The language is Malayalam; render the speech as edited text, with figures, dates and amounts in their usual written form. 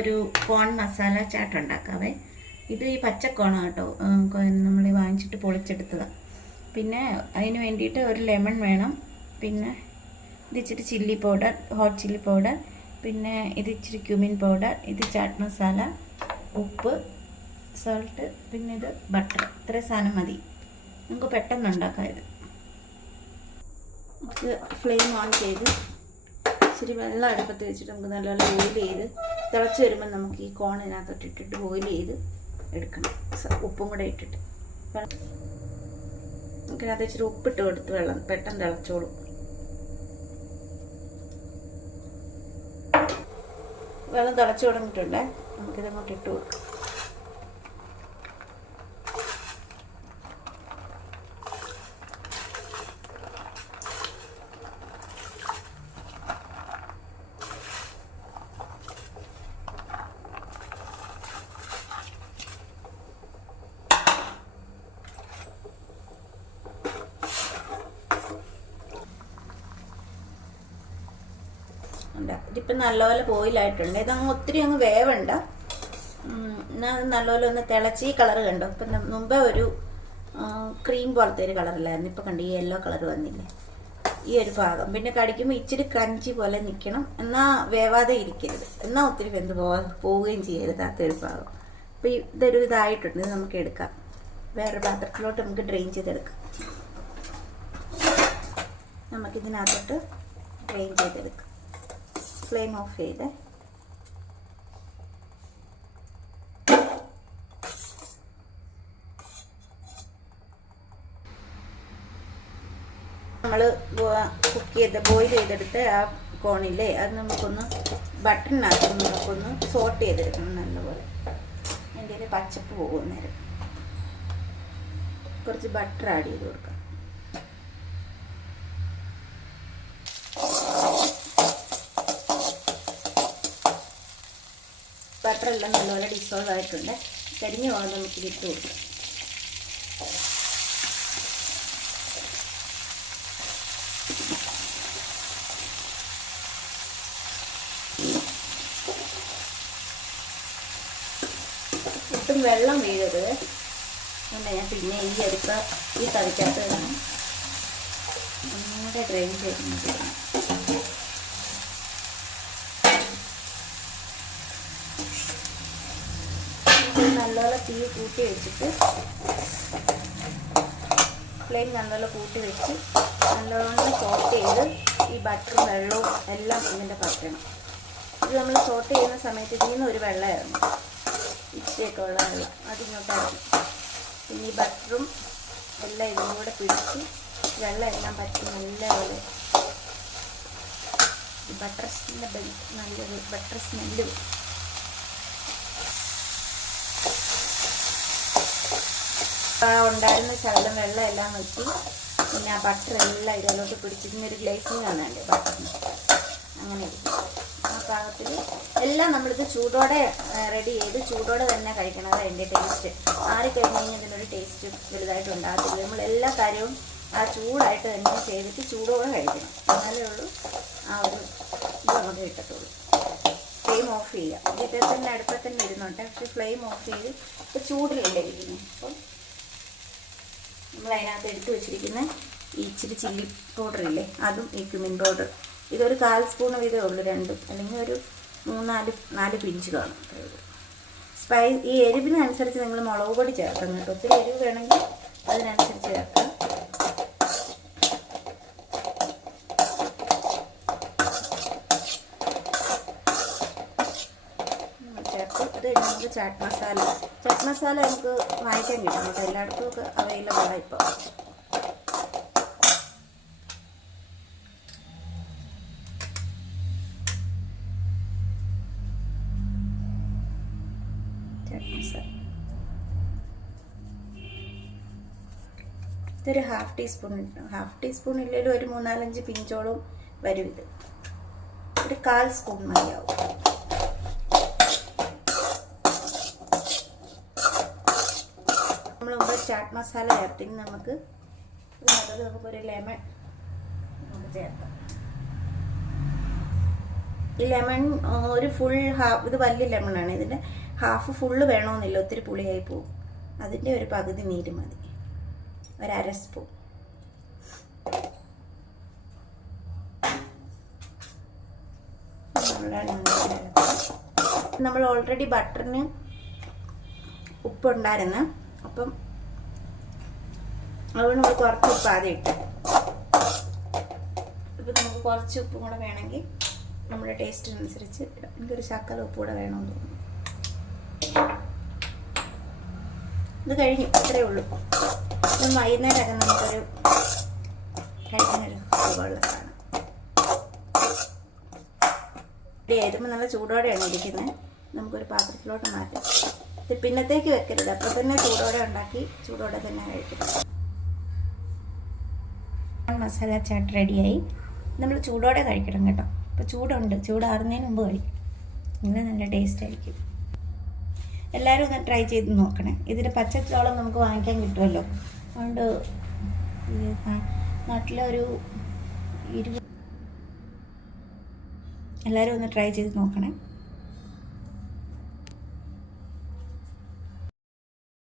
നമുക്കൊരു കോൺ മസാല ചാട്ട് ഉണ്ടാക്കാവേ. ഇത് ഈ പച്ചക്കോണാണ് കേട്ടോ, നമ്മൾ വാങ്ങിച്ചിട്ട് പൊളിച്ചെടുത്തതാണ്. പിന്നെ അതിന് വേണ്ടിയിട്ട് ഒരു ലെമൺ വേണം. പിന്നെ ഇത് ഇച്ചിരി chilli powder, hot chilli powder, പിന്നെ ഇത് ഇച്ചിരി ക്യൂമിൻ പൗഡർ, ഇത് ചാട്ട് മസാല, ഉപ്പ്, സോൾട്ട്, പിന്നെ ഇത് ബട്ടർ. ഇത്രയും സാധനം മതി, നമുക്ക് പെട്ടെന്ന് ഉണ്ടാക്കാം. ഇത് നമുക്ക് ഫ്ലെയിം ഓൺ ചെയ്ത് ഇച്ചിരി വെള്ളം അടുപ്പത്ത് വെച്ചിട്ട് നമുക്ക് നല്ലപോലെ ബോയിൽ ചെയ്ത് തിളച്ച് വരുമ്പോൾ നമുക്ക് ഈ കോൺ ഇതിനകത്തോട്ട് ഇട്ടിട്ട് ബോയിൽ ചെയ്ത് എടുക്കണം. ഉപ്പും കൂടെ ഇട്ടിട്ട് നമുക്കിനകത്ത് ഇച്ചിരി ഉപ്പിട്ട് കൊടുത്ത് വെള്ളം പെട്ടെന്ന് തിളച്ചോളും. വെള്ളം തിളച്ച് തുടങ്ങിയിട്ടുണ്ടേ, നമുക്കിതങ്ങോട്ട് ഇട്ട് കൊടുക്കാം. ഇതിപ്പം നല്ലപോലെ ബോയിലായിട്ടുണ്ട്. ഇതങ്ങ് ഒത്തിരി അങ്ങ് വേവണ്ട, എന്നാൽ നല്ലപോലെ ഒന്ന് തിളച്ച് ഈ കളർ കണ്ടോ. ഇപ്പം മുമ്പേ ഒരു ക്രീം പോലത്തെ ഒരു കളറില്ലായിരുന്നു, ഇപ്പം കണ്ടു ഈ യെല്ലോ കളർ വന്നില്ലേ, ഈ ഒരു ഭാഗം. പിന്നെ കടിക്കുമ്പോൾ ഇച്ചിരി ക്രഞ്ചി പോലെ നിൽക്കണം, എന്നാൽ വേവാതെ ഇരിക്കരുത്, എന്നാൽ ഒത്തിരി വെന്ത് പോവുകയും ചെയ്യരുത് ആ ഒരു ഭാഗം. അപ്പോൾ ഇതൊരു ഇതായിട്ടുണ്ട്, ഇത് നമുക്ക് എടുക്കാം. വേറൊരു പാത്രത്തിലോട്ട് നമുക്ക് ഡ്രെയിൻ ചെയ്തെടുക്കാം. നമുക്കിതിനകത്തോട്ട് ഡ്രെയിൻ ചെയ്തെടുക്കാം. ഫ്ലെയിം ഓഫ് ചെയ്ത് നമ്മൾ ബോയിൽ ചെയ്തെടുത്ത് ആ കോണില്ലേ, അത് നമുക്കൊന്ന് ബട്ടറിനകത്ത് നമുക്കൊന്ന് സോട്ട് ചെയ്തെടുക്കണം നല്ലപോലെ. അതിൻ്റെ ഒരു പച്ചപ്പ് പോകും. നേരം കുറച്ച് ബട്ടർ ആഡ് ചെയ്ത് കൊടുക്കാം. ബട്ടറെല്ലാം നല്ലപോലെ ഡിസോൾവ് ആയിട്ടുണ്ട്. കരിഞ്ഞ പോകാൻ നമുക്കിത് ഇട്ട് കൊടുക്കാം. ഒട്ടും വെള്ളം വീഴരുത്. അതുകൊണ്ട് ഞാൻ പിന്നെ ഈ തവിക്കകത്ത് വേണം ഒന്നുകൂടെ ഡ്രെയിൻ ചെയ്യുന്നത്. നല്ലപോലെ തീ കൂട്ടി വെച്ചിട്ട് ഫ്ലെയിം നല്ലപോലെ കൂട്ടി വെച്ച് നല്ലോണം സോട്ട് ചെയ്ത് ഈ ബട്ടറും വെള്ളവും എല്ലാം ഇതിൻ്റെ പറ്റണം. ഇത് നമ്മൾ സോട്ട് ചെയ്യുന്ന സമയത്ത് ഇതിൽ നിന്ന് ഒരു വെള്ളം ഇറങ്ങും, ഇച്ചിരിയൊക്കെ ഉള്ള വെള്ളം അതിങ്ങോട്ട് ഇറങ്ങും. പിന്നെ ഈ ബട്ടറും എല്ലാം ഇതിനും കൂടെ പിടിച്ച് വെള്ളം എല്ലാം പറ്റി നല്ലപോലെ നല്ലൊരു ബട്ടർ സ്മെല്ല് വരും. ഉണ്ടായിരുന്ന ശകലം വെള്ളം എല്ലാം വെച്ച് പിന്നെ ആ ബട്ടർ എല്ലാം ഇതിലോട്ട് പിടിച്ചിരുന്നൊരു ഗ്ലേസിങ് കാണാണ്ട് ബട്ടറിന് അങ്ങനെ ആ പാകത്തിൽ എല്ലാം നമ്മളിത് ചൂടോടെ റെഡി ചെയ്ത് ചൂടോടെ തന്നെ കഴിക്കണം. അത് അതിൻ്റെ ടേസ്റ്റ്. ആറിക്കഴിഞ്ഞ് കഴിഞ്ഞാൽ ഇതിനൊരു ടേസ്റ്റ് വലുതായിട്ട് ഉണ്ടാകത്തില്ല. നമ്മൾ എല്ലാ കാര്യവും ആ ചൂടായിട്ട് തന്നെ ചെയ്തിട്ട് ചൂടോടെ കഴിക്കണം, എന്നാലേ ഉള്ളൂ ആ ഒരു ഇത് നമുക്ക് കിട്ടത്തുള്ളൂ. ഫ്ലെയിം ഓഫ് ചെയ്യുക. ഇതിൽ തന്നെ അടുപ്പത്ത് തന്നെ ഇരുന്നുണ്ട്, പക്ഷെ ഫ്ലെയിം ഓഫ് ചെയ്ത് ഇപ്പോൾ ചൂടിലല്ലേ ഇരിക്കുന്നത്. അപ്പം നമ്മൾ അതിനകത്ത് എടുത്ത് വെച്ചിരിക്കുന്ന ഈ ഇച്ചിരി ചില്ലി പൗഡർ ഇല്ലേ, അതും ഈ ക്യുമിൻ പൗഡർ, ഇതൊരു 1/4 സ്പൂൺ വീതമേ ഉള്ളൂ രണ്ടും, അല്ലെങ്കിൽ ഒരു 3-4 പിഞ്ച് കാണും. ഈ എരിവിനനുസരിച്ച് നിങ്ങൾ മുളക് പൊടി ചേർക്കാം കേട്ടോ. ഒത്തിരി എരിവ് വേണമെങ്കിൽ അതിനനുസരിച്ച് ചേർക്കാം. ഇത് നമുക്ക് ചാട്ട് മസാല നമുക്ക് വാങ്ങിക്കാൻ കിട്ടും കേട്ടോ, എല്ലായിടത്തും ഒക്കെ അവൈലബിൾ ആണ് ഇപ്പോൾ. ചാട്ട് മസാല ഇതൊരു 1/2 ടീസ്പൂൺ ഇട്ടു. 1/2 ടീസ്പൂൺ ഇല്ലെങ്കിലും ഒരു 3-4-5 പിഞ്ചോളം വരും. ഇത് ഒരു 1/4 സ്പൂൺ മതിയാവും. നമ്മൾ മുമ്പ് ചാട്ട് മസാല ചേർത്തിന് നമുക്കൊരു ലെമൺ നമുക്ക് ചേർക്കാം. ഈ ലെമൺ ഒരു ഫുൾ ഹാഫ്, ഇത് വലിയ ലെമണാണ്, ഇതിൻ്റെ ഹാഫ് ഫുള്ള് വേണമെന്നില്ല, ഒത്തിരി പുളിയായി പോവും. അതിൻ്റെ ഒരു പകുതി നീര് മതി, ഒരു 1/2 സ്പൂൺ. നമ്മൾ ഓൾറെഡി ബട്ടറിന് ഉപ്പുണ്ടായിരുന്നു, അപ്പം അതുകൊണ്ട് നമ്മൾ കുറച്ച് ഉപ്പ് ആദ്യം ഇട്ട്. ഇപ്പം നമുക്ക് കുറച്ച് ഉപ്പും കൂടെ വേണമെങ്കിൽ നമ്മുടെ ടേസ്റ്റിനനുസരിച്ച് ഇടാം. എനിക്കൊരു ശകലം ഉപ്പ് കൂടെ വേണമെന്ന് തോന്നുന്നു. ഇത് കഴിഞ്ഞു, ഇത്രയേ ഉള്ളൂ. ഇത് വൈകുന്നേരമൊക്കെ നമുക്കൊരു കഴിക്കാനൊരു സുഖമുള്ളതാണ്. എരുമ്പോൾ നല്ല ചൂടോടെയാണ് ഇരിക്കുന്നത്. നമുക്കൊരു പാത്രത്തിലോട്ട് മാറ്റാം. ഇത് പിന്നത്തേക്ക് വെക്കരുത്, അപ്പോൾ തന്നെ ചൂടോടെ ഉണ്ടാക്കി ചൂടോടെ തന്നെ കഴിക്കണം. മസാല ചാട്ട് റെഡിയായി. നമ്മൾ ചൂടോടെ കഴിക്കണം കേട്ടോ. ഇപ്പോൾ ചൂടുണ്ട്, ചൂടാറുന്നതിന് മുമ്പ് കഴിക്കണം, ഇങ്ങനെ നല്ല ടേസ്റ്റ് ആയിരിക്കും. എല്ലാവരും ഒന്ന് ട്രൈ ചെയ്ത് നോക്കണേ. ഇതിൻ്റെ പച്ചച്ചോളം നമുക്ക് വാങ്ങിക്കാൻ കിട്ടുമല്ലോ, അതുകൊണ്ട് നാട്ടിലൊരു 20 എല്ലാവരും ഒന്ന് ട്രൈ ചെയ്ത് നോക്കണേ.